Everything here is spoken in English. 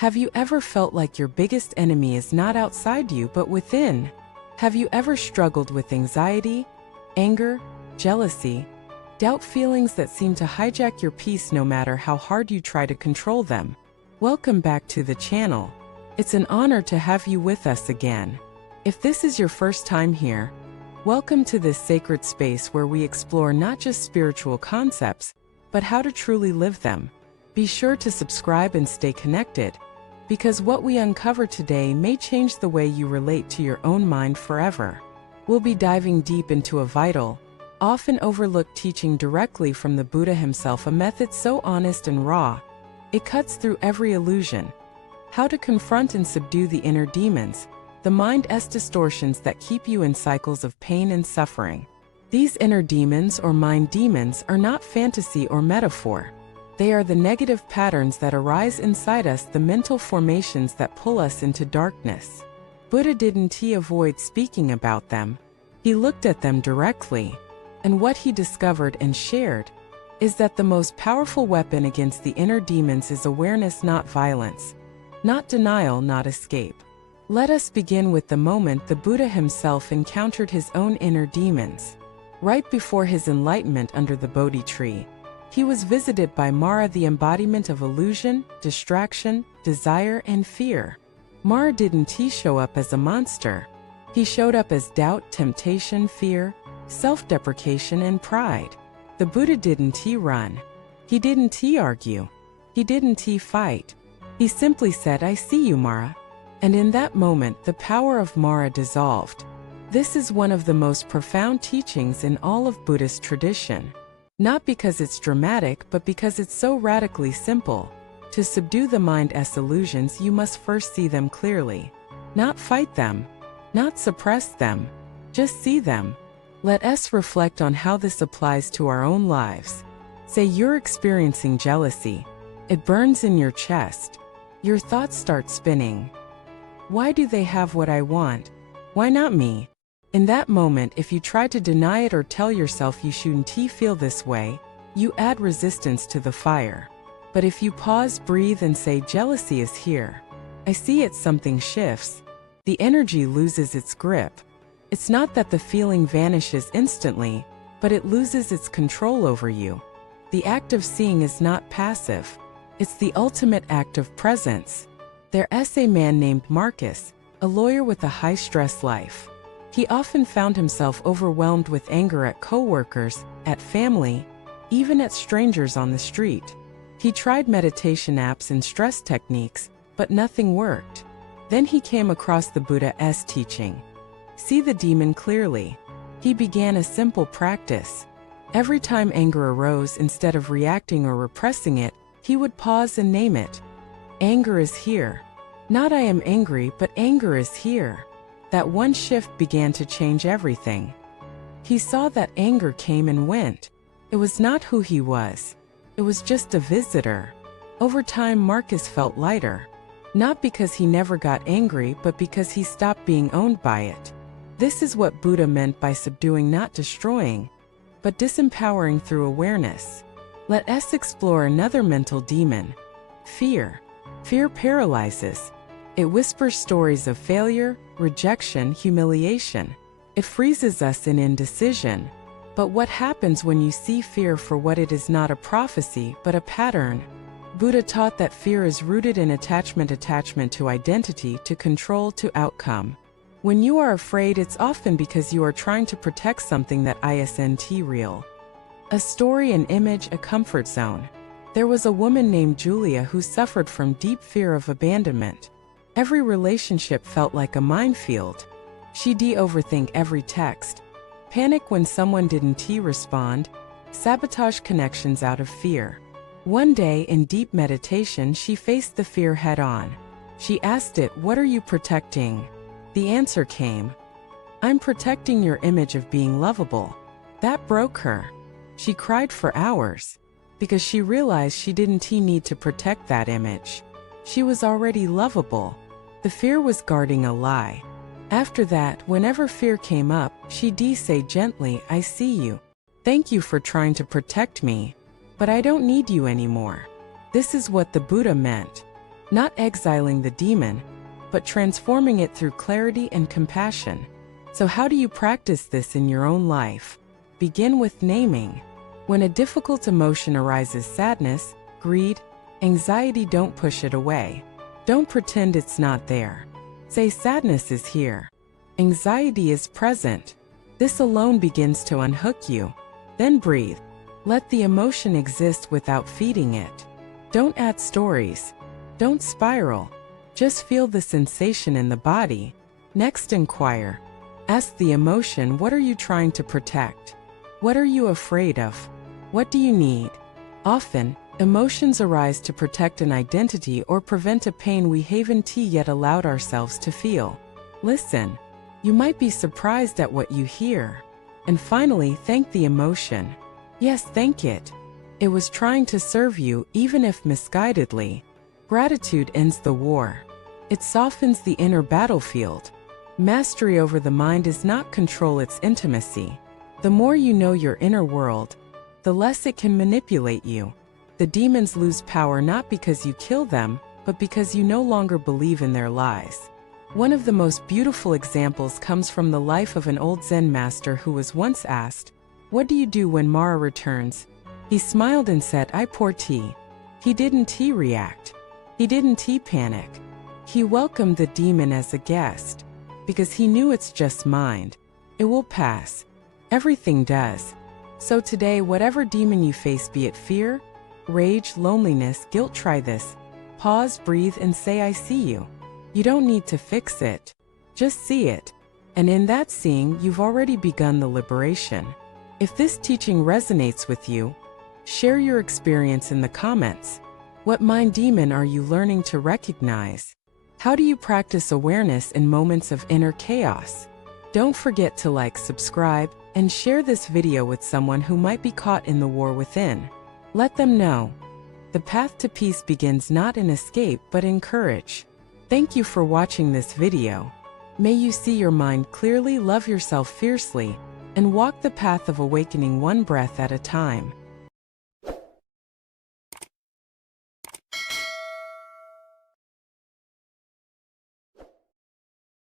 Have you ever felt like your biggest enemy is not outside you but within? Have you ever struggled with anxiety, anger, jealousy, doubt, feelings that seem to hijack your peace no matter how hard you try to control them? Welcome back to the channel. It's an honor to have you with us again. If this is your first time here, welcome to this sacred space where we explore not just spiritual concepts, but how to truly live them. Be sure to subscribe and stay connected, because what we uncover today may change the way you relate to your own mind forever. We'll be diving deep into a vital, often overlooked teaching directly from the Buddha himself, a method so honest and raw, it cuts through every illusion. How to confront and subdue the inner demons, the mind's distortions that keep you in cycles of pain and suffering. These inner demons or mind demons are not fantasy or metaphor. They are the negative patterns that arise inside us, the mental formations that pull us into darkness. Buddha didn't avoid speaking about them. He looked at them directly. And what he discovered and shared is that the most powerful weapon against the inner demons is awareness, not violence, not denial, not escape. Let us begin with the moment the Buddha himself encountered his own inner demons. Right before his enlightenment under the Bodhi tree, he was visited by Mara, the embodiment of illusion, distraction, desire, and fear. Mara didn't show up as a monster. He showed up as doubt, temptation, fear, self-deprecation, and pride. The Buddha didn't run. He didn't argue. He didn't fight. He simply said, "I see you, Mara." And in that moment, the power of Mara dissolved. This is one of the most profound teachings in all of Buddhist tradition. Not because it's dramatic, but because it's so radically simple. To subdue the mind's illusions, you must first see them clearly. Not fight them, not suppress them, just see them. Let us reflect on how this applies to our own lives. Say you're experiencing jealousy. It burns in your chest. Your thoughts start spinning. Why do they have what I want? Why not me? In that moment, if you try to deny it or tell yourself you shouldn't feel this way, you add resistance to the fire. But if you pause, breathe, and say, "Jealousy is here. I see it," something shifts. The energy loses its grip. It's not that the feeling vanishes instantly, but it loses its control over you. The act of seeing is not passive. It's the ultimate act of presence. There's a man named Marcus, a lawyer with a high-stress life. He often found himself overwhelmed with anger at coworkers, at family, even at strangers on the street. He tried meditation apps and stress techniques, but nothing worked. Then he came across the Buddha's teaching. See the demon clearly. He began a simple practice. Every time anger arose, instead of reacting or repressing it, he would pause and name it. Anger is here. Not I am angry, but anger is here. That one shift began to change everything. He saw that anger came and went. It was not who he was. It was just a visitor. Over time, Marcus felt lighter. Not because he never got angry, but because he stopped being owned by it. This is what Buddha meant by subduing, not destroying, but disempowering through awareness. Let us explore another mental demon: fear. Fear paralyzes. It whispers stories of failure, rejection, humiliation. It freezes us in indecision. But what happens when you see fear for what it is? Not a prophecy, but a pattern. Buddha taught that fear is rooted in attachment to identity, to control, to outcome. When you are afraid, it's often because you are trying to protect something that isn't real. A story, an image, a comfort zone. There was a woman named Julia who suffered from deep fear of abandonment. Every relationship felt like a minefield. She'd overthink every text, panic when someone didn't respond, sabotage connections out of fear. One day, in deep meditation, she faced the fear head-on. She asked it, "What are you protecting?" The answer came, "I'm protecting your image of being lovable." That broke her. She cried for hours, because she realized she didn't need to protect that image. She was already lovable. The fear was guarding a lie. After that, whenever fear came up, she'd say gently, "I see you. Thank you for trying to protect me, but I don't need you anymore." This is what the Buddha meant. not exiling the demon, but transforming it through clarity and compassion. So how do you practice this in your own life? Begin with naming. When a difficult emotion arises, sadness, greed, anxiety, don't push it away. Don't pretend it's not there. Say, sadness is here. Anxiety is present. This alone begins to unhook you. Then breathe. Let the emotion exist without feeding it. Don't add stories. Don't spiral. Just feel the sensation in the body. Next, inquire. Ask the emotion, what are you trying to protect? What are you afraid of? What do you need? Often, emotions arise to protect an identity or prevent a pain we haven't yet allowed ourselves to feel. Listen. You might be surprised at what you hear. And finally, thank the emotion. Yes, thank it. It was trying to serve you, even if misguidedly. Gratitude ends the war. It softens the inner battlefield. Mastery over the mind is not control, it's intimacy. The more you know your inner world, the less it can manipulate you. The demons lose power not because you kill them, but because you no longer believe in their lies. One of the most beautiful examples comes from the life of an old Zen master who was once asked, "What do you do when Mara returns?" He smiled and said, "I pour tea." He didn't react. He didn't panic. He welcomed the demon as a guest, because he knew it's just mind. It will pass. Everything does. So today, whatever demon you face, be it fear, rage, loneliness, guilt, try this. Pause, breathe, and say, "I see you." You don't need to fix it. Just see it. And in that seeing, you've already begun the liberation. If this teaching resonates with you, share your experience in the comments. What mind demon are you learning to recognize? How do you practice awareness in moments of inner chaos? Don't forget to like, subscribe, and share this video with someone who might be caught in the war within. Let them know. The path to peace begins not in escape but in courage. Thank you for watching this video. May you see your mind clearly, love yourself fiercely, and walk the path of awakening one breath at a time.